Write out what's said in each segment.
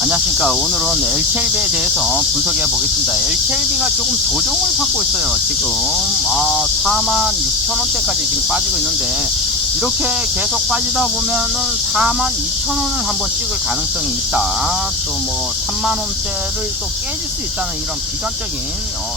안녕하십니까. 오늘은 LTLB에 대해서 분석해 보겠습니다. LTLB가 조금 조정을 받고 있어요. 지금 46,000원대까지 지금 빠지고 있는데, 이렇게 계속 빠지다 보면은 42,000원을 한번 찍을 가능성이 있다. 또 뭐 3만원대를 또 깨질 수 있다는 이런 비관적인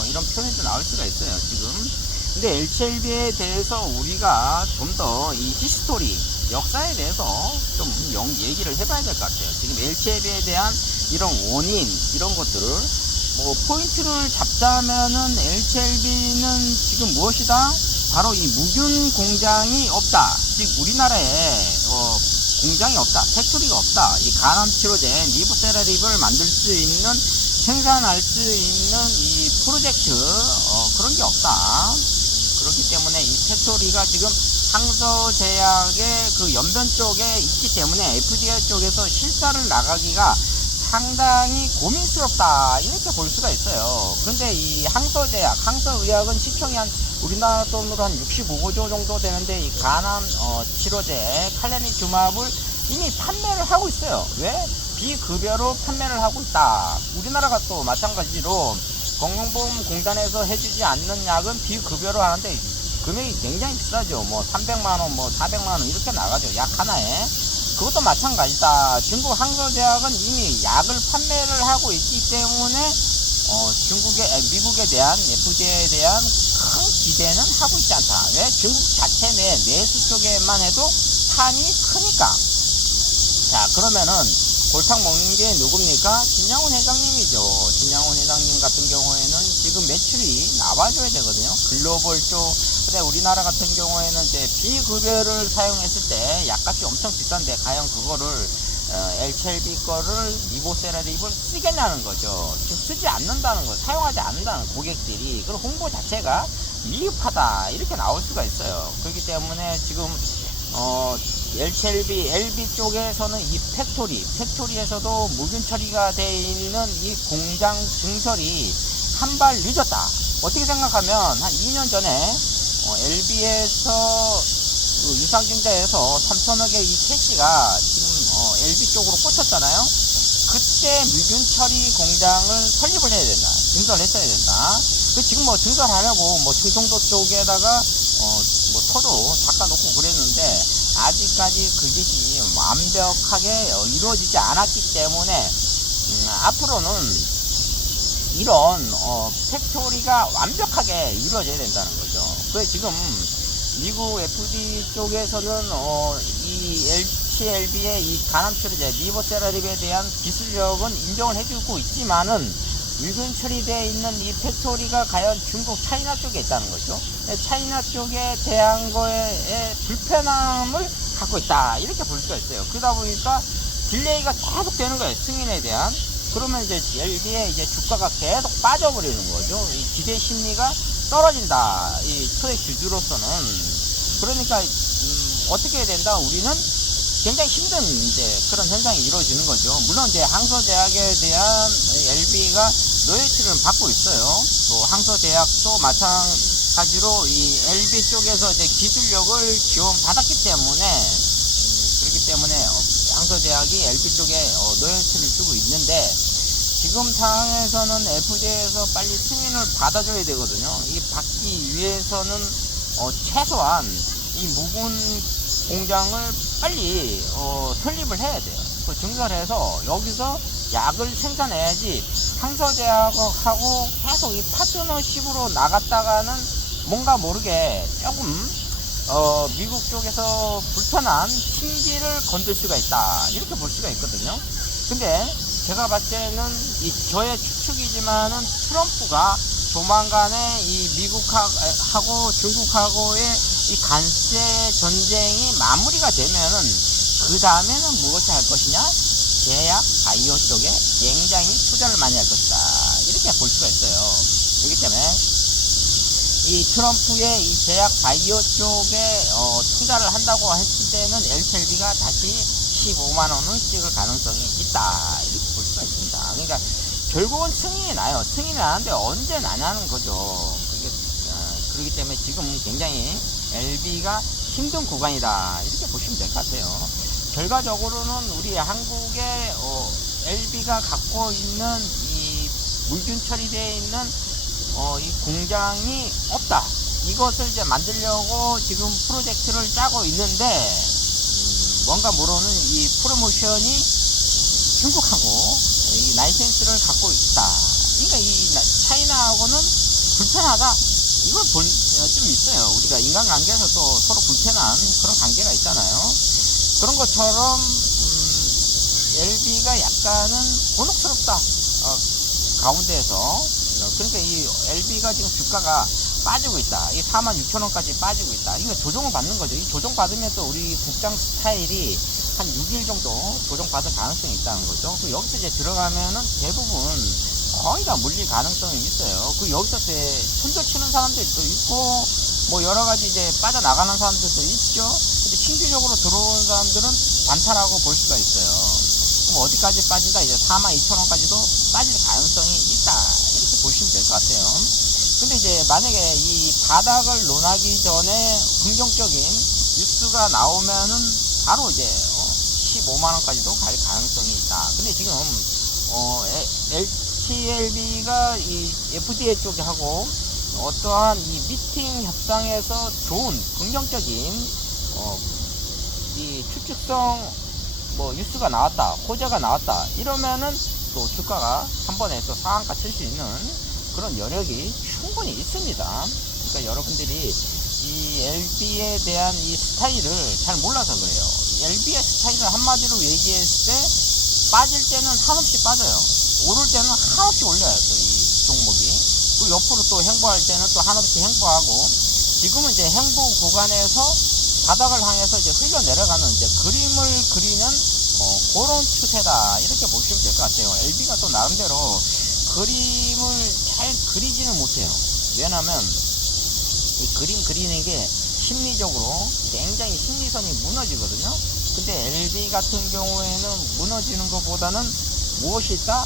이런 표현도 나올 수가 있어요, 지금. 근데 LTLB에 대해서 우리가 좀 더 이 히스토리, 역사에 대해서 좀 얘기를 해봐야 될 것 같아요. 지금 LTLB에 대한 이런 원인, 이런 것들을 뭐 포인트를 잡자면은 LTLB는 지금 무엇이다? 바로 이 무균 공장이 없다. 즉 우리나라에 공장이 없다, 팩토리가 없다. 이 간암치료제 리보세라립을 만들 수 있는, 생산할 수 있는 이 프로젝트 그런 게 없다. 그렇기 때문에 이 팩토리가 지금 항서제약의 그 연변 쪽에 있기 때문에 FDA 쪽에서 실사를 나가기가 상당히 고민스럽다, 이렇게 볼 수가 있어요. 그런데 이 항서제약, 항서의약은 시총이 한 우리나라 돈으로 한 65조 정도 되는데, 이 간암 치료제 칼레니주맙을 이미 판매를 하고 있어요. 왜? 비급여로 판매를 하고 있다. 우리나라가 또 마찬가지로 건강보험공단에서 해주지 않는 약은 비급여로 하는데 금액이 굉장히 비싸죠. 뭐 300만원, 뭐 400만원 이렇게 나가죠, 약 하나에. 그것도 마찬가지다. 중국 항서제약은 이미 약을 판매를 하고 있기 때문에 미국에 대한 FDA에 대한 큰 기대는 하고 있지 않다. 왜? 중국 자체 내 내수 쪽에만 해도 판이 크니까. 자, 그러면은 골탕 먹는 게 누굽니까? 진양훈 회장님이죠. 진양훈 회장님 같은 경우에는 지금 매출이 나와줘야 되거든요. 글로벌 쪽. 근데 우리나라 같은 경우에는 이제 비급여를 사용했을 때 약값이 엄청 비싼데, 과연 그거를 LTLB 거를 리보세라립을 쓰겠냐는 거죠. 지금 쓰지 않는다는 거, 사용하지 않는다는 고객들이. 그리고 홍보 자체가 미흡하다, 이렇게 나올 수가 있어요. 그렇기 때문에 지금 LB 쪽에서는 이 팩토리에서도 무균 처리가 되어 있는 이 공장 증설이 한 발 늦었다. 어떻게 생각하면 한 2년 전에 LB에서 유상증자에서 3천억의 이 캐시가 지금 LB 쪽으로 꽂혔잖아요. 그때 무균 처리 공장을 설립을 해야 된다. 증설을 했어야 된다. 지금 뭐 증설하려고 뭐 충청도 쪽에다가 뭐 터도 닦아놓고 그랬는데, 아직까지 그것이 완벽하게 이루어지지 않았기 때문에 앞으로는 이런 팩토리가 완벽하게 이루어져야 된다는 거죠. 그래서 지금 미국 FDA 쪽에서는 이 LTLB의 이 간암치료제 리보세라립에 대한 기술력은 인정을 해주고 있지만은, 무균 처리되어 있는 이 팩토리가 과연 중국 차이나 쪽에 있다는 거죠. 차이나 쪽에 대한 거에 불편함을 갖고 있다, 이렇게 볼 수가 있어요. 그러다 보니까 딜레이가 계속 되는 거예요, 승인에 대한. 그러면 이제 LB의 이제 주가가 계속 빠져버리는 거죠. 이 기대 심리가 떨어진다, 이 소액 주주로서는. 그러니까 어떻게 해야 된다? 우리는 굉장히 힘든 이제 그런 현상이 이루어지는 거죠. 물론 이제 항서제약에 대한 LB가 로열티를 받고 있어요. 또 항서제약도 마찬가지로 이 LB 쪽에서 이제 기술력을 지원받았기 때문에 그렇기 때문에 항서제약이 LB 쪽에 로열티를 주고 있는데, 지금 상황에서는 FDA에서 빨리 승인을 받아줘야 되거든요. 이 받기 위해서는 최소한 이 무균 공장을 빨리 설립을 해야 돼요. 그 증설해서 여기서 약을 생산해야지, 항서제약하고 계속 이 파트너십으로 나갔다가는 뭔가 모르게 조금 미국 쪽에서 불편한 심기를 건들 수가 있다, 이렇게 볼 수가 있거든요. 근데 제가 봤을 때는 저의 추측이지만은 트럼프가 조만간에 이 미국하고 중국하고의 이 관세 전쟁이 마무리가 되면은, 그 다음에는 무엇을 할 것이냐? 제약 바이오 쪽에 굉장히 투자를 많이 할 것이다, 이렇게 볼 수가 있어요. 그렇기 때문에 이 트럼프의 이 제약 바이오 쪽에 투자를 한다고 했을 때는 LTLB가 다시 15만원을 찍을 가능성이 있다, 이렇게 볼 수가 있습니다. 그러니까 결국은 승인이 나요. 승인이 나는데 언제 나냐는 거죠. 그렇기 때문에 지금 굉장히 LB가 힘든 구간이다, 이렇게 보시면 될 것 같아요. 결과적으로는 우리 한국의 LB가 갖고 있는 이 물균 처리되어 있는 이 공장이 없다. 이것을 이제 만들려고 지금 프로젝트를 짜고 있는데, 뭔가 모르는 이 프로모션이 중국하고 이 라이센스를 갖고 있다. 그러니까 이 차이나하고는 불편하다. 이걸 좀 있어요. 우리가 인간관계에서도 서로 불편한 그런 관계가 있잖아요. 그런 것처럼 LB가 약간은 곤혹스럽다. 가운데에서. 그러니까 이 LB가 지금 주가가 빠지고 있다. 이 46,000원까지 빠지고 있다. 이거 조정을 받는 거죠. 이 조정 받으면 또 우리 국장 스타일이 한 6일 정도 조정 받을 가능성이 있다는 거죠. 그 여기서 이제 들어가면은 대부분 거의 다 물릴 가능성이 있어요. 그 여기서 이제 손절 치는 사람들도 있고, 뭐 여러 가지 이제 빠져나가는 사람들도 있죠. 근데 신규적으로 들어오는 사람들은 단타라고 볼 수가 있어요. 그럼 어디까지 빠진다? 이제 42,000원까지도 빠질 가능성이 있다. 이렇게 보시면 될 것 같아요. 근데 이제 만약에 이 바닥을 논하기 전에 긍정적인 뉴스가 나오면은 바로 이제 15만원까지도 갈 가능성이 있다. 근데 지금 HLB가 이 FDA 쪽하고 어떠한 이 미팅 협상에서 좋은 긍정적인 이 추측성 뭐 뉴스가 나왔다, 호재가 나왔다, 이러면은 또 주가가 한 번에 또 상한가 칠 수 있는 그런 여력이 충분히 있습니다. 그러니까 여러분들이 이 LB에 대한 이 스타일을 잘 몰라서 그래요. LB의 스타일을 한마디로 얘기했을 때 빠질 때는 한없이 빠져요. 오를 때는 한없이 올려요. 또 이 종목이. 그리고 옆으로 또 행보할 때는 또 한없이 행보하고, 지금은 이제 행보 구간에서 바닥을 향해서 이제 흘러 내려가는 이제 그림을 그리는 그런 추세다. 이렇게 보시면 될 것 같아요. LB가 또 나름대로 그림을 잘 그리지는 못해요. 왜냐면 이 그림 그리는 게 심리적으로 굉장히 심리선이 무너지거든요. 근데 LB 같은 경우에는 무너지는 것보다는 무엇이 있다?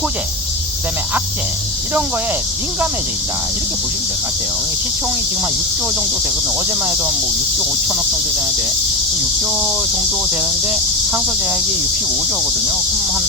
호재, 그 다음에 악재, 이런 거에 민감해져 있다. 이렇게 보시면 될 것 같아요. 시총이 지금 한 6조 정도 되거든요. 어제만 해도 뭐 6조 5천억 정도 되는데, 6조 정도 되는데 상소제약이 65조거든요. 그럼 한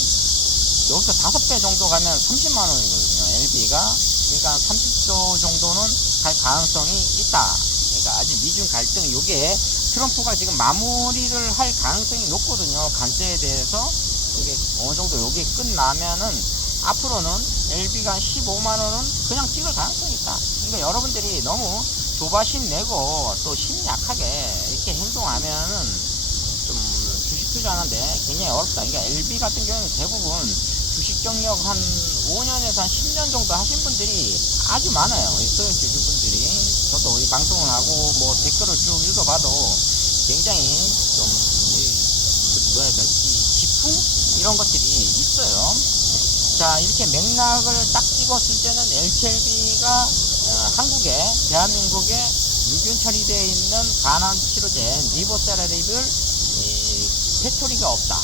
여기서 5배 정도 가면 30만원이거든요. LB가. 그러니까 30조 정도는 갈 가능성이 있다. 그러니까 아직 미중 갈등, 요게 트럼프가 지금 마무리를 할 가능성이 높거든요. 관세에 대해서. 이게 어느 정도 요게 끝나면은 앞으로는 LB가 15만원은 그냥 찍을 가능성이 있다. 그러니까 여러분들이 너무 조바심 내고 또 심리 약하게 이렇게 행동하면은 좀 주식 투자하는데 굉장히 어렵다. 그러니까 LB 같은 경우는 대부분 주식 경력 한 5년에서 한 10년 정도 하신 분들이 아주 많아요. 소액 주주분들이. 저도 이 방송을 하고 뭐 댓글을 쭉 읽어봐도 굉장히 좀 뭐랄까 이 지풍 이런 것들이 있어요. 자, 이렇게 맥락을 딱 찍었을 때는 HLB가 한국에, 대한민국에 유균 처리되어 있는 간암 치료제 니보세라립을 팩토리가 없다.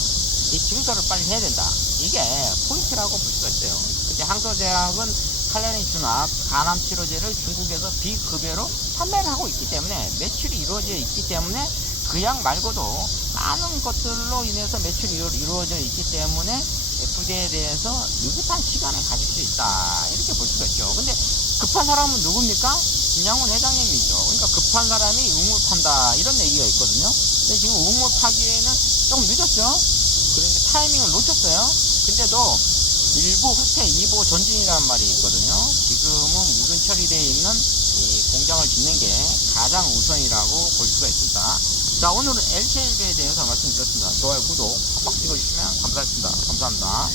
이 증설을 빨리 해야 된다. 이게 포인트라고 볼 수가 있어요. 근데 항소제약은 칼레닌 준합 간암 치료제를 중국에서 비급여로 판매를 하고 있기 때문에, 매출이 이루어져 있기 때문에, 그 약 말고도 많은 것들로 인해서 매출이 이루어져 있기 때문에 FDA에 대해서 느긋한 시간을 가질 수 있다. 이렇게 볼 수가 있죠. 근데 급한 사람은 누굽니까? 김양훈 회장님이죠. 그러니까 급한 사람이 우물 판다, 이런 얘기가 있거든요. 근데 지금 우물 파기에는 조금 늦었죠. 그러니까 타이밍을 놓쳤어요. 근데도 1보 후퇴 2보 전진이라는 말이 있거든요. 지금은 미군 처리되어 있는 이 공장을 짓는 게 가장 우선이라고 볼 수가 있습니다. 자, 오늘은 HLB에 대해서 말씀드렸습니다. 좋아요, 구독 팍팍 찍어주시면 감사하겠습니다. 감사합니다.